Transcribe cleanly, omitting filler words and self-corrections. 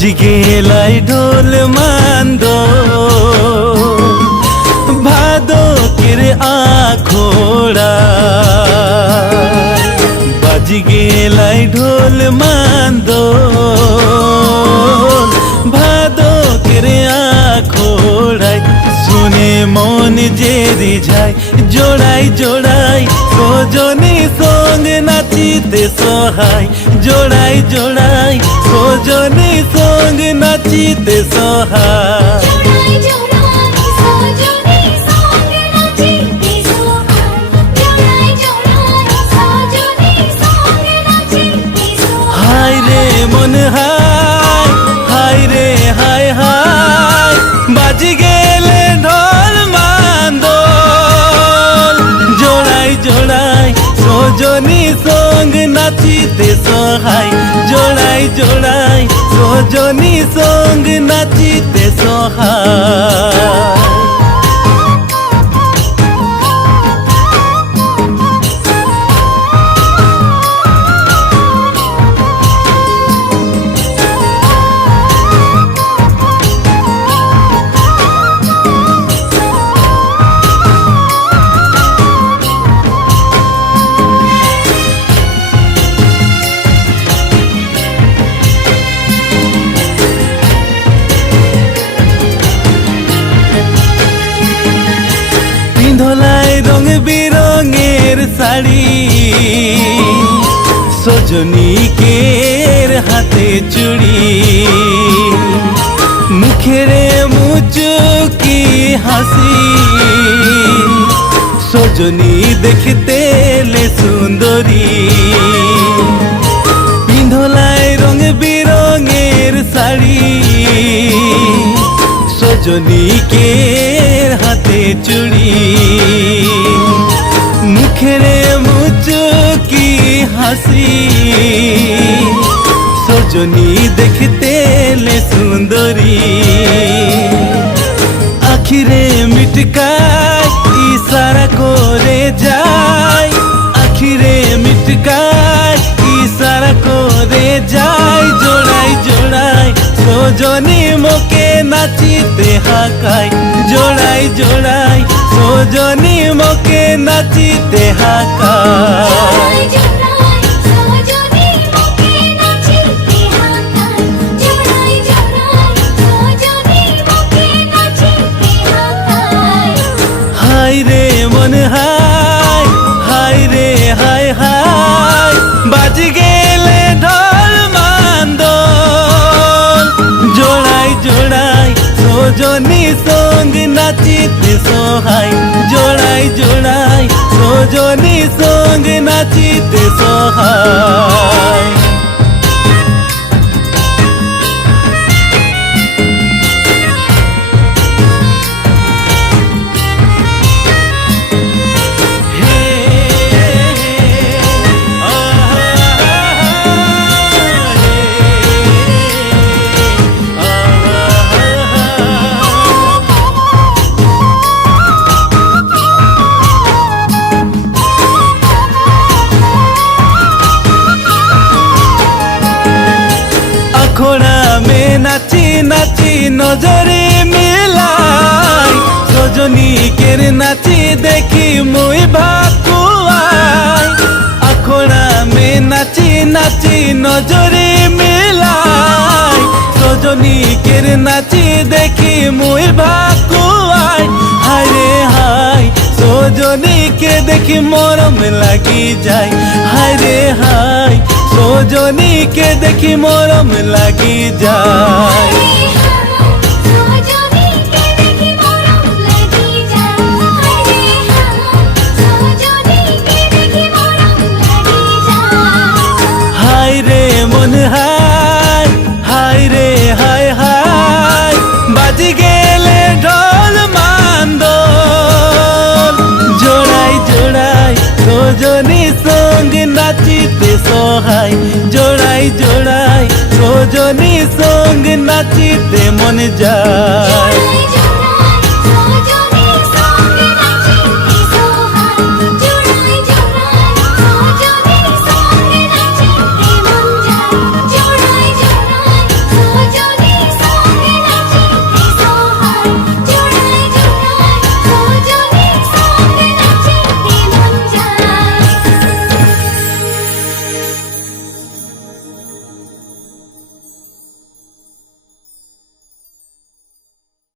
বাজি গেলাই ঢোল মান্দ ভাদকের আখড়া বাজি গেলাই ঢোল মান্দ ভাদকের আখড়ায় শুনে মন যে রিঝায় জোড়াই জোড়াই সজনী সঙ্গ নাচিতে সহায় জোড়াই জোড়াই সজনী সঙ্গ নাচিতে সহায় হায় রে মন হায় হায় রে হায় হায় বাজি গেলে ঢোল মান্দোল জোড়াই জোড়াই সজনী সঙ্গ নাচিতে সহায় জোড়াই জোড়াই সজনী সঙ্গ নাচিতে সহায় ধলাই রং বিরঙের শাড়ি সজনীকের হাতে চুড়ি মুখেরে মুচুকি হাসি সজনী দেখতে লে সুন্দরী পিন্ধলাই রং বিরঙের শাড়ি সজনীকের হাতে চুড়ি মুখেরে মুচুকি হাসি সজনী দেখতে লে সুন্দরী আখিরে মিটকায় ইশারা করে যায় আখিরে মিটকায় ইশারা করে যায় জোড়াই জোড়াই সজনী মোকে নাচিতে হাকায় জোড়াই জোড়াই সজনী মোকে নাচিতে হাকায় হায় রে মন হায় হায় রে হায় হায় বাজি গেলে ঢোল মান্দোল জোড়াই জোড়াই সজনী সঙ্গ নাচিতে সহায় জোড়াই জোড়াই সজনী সঙ্গ নাচিতে সহায় আখড়া মে নাচি নাচি নজরে মিলাই সজনীকের নাচি দেখি মুই ভাকুয়াই আখড়া মে নাচি নাচি নজরে মিলাই সজনীকের নাচি দেখি মুই ভাকুয়াই হায় রে হায় সজনীকে দেখি মরম লাগি যায় হায় রে হায় সজনীকে দেখি মরম লাগি যায় হায় রে মন হায় হায় রে হায় হায় বাজি গেলে ঢোল মান্দোল জোড়াই জোড়াই সজনী সঙ্গ নাচিতে সহায় জোড়াই জোড়াই সজনী সঙ্গ নাচিতে মন যায়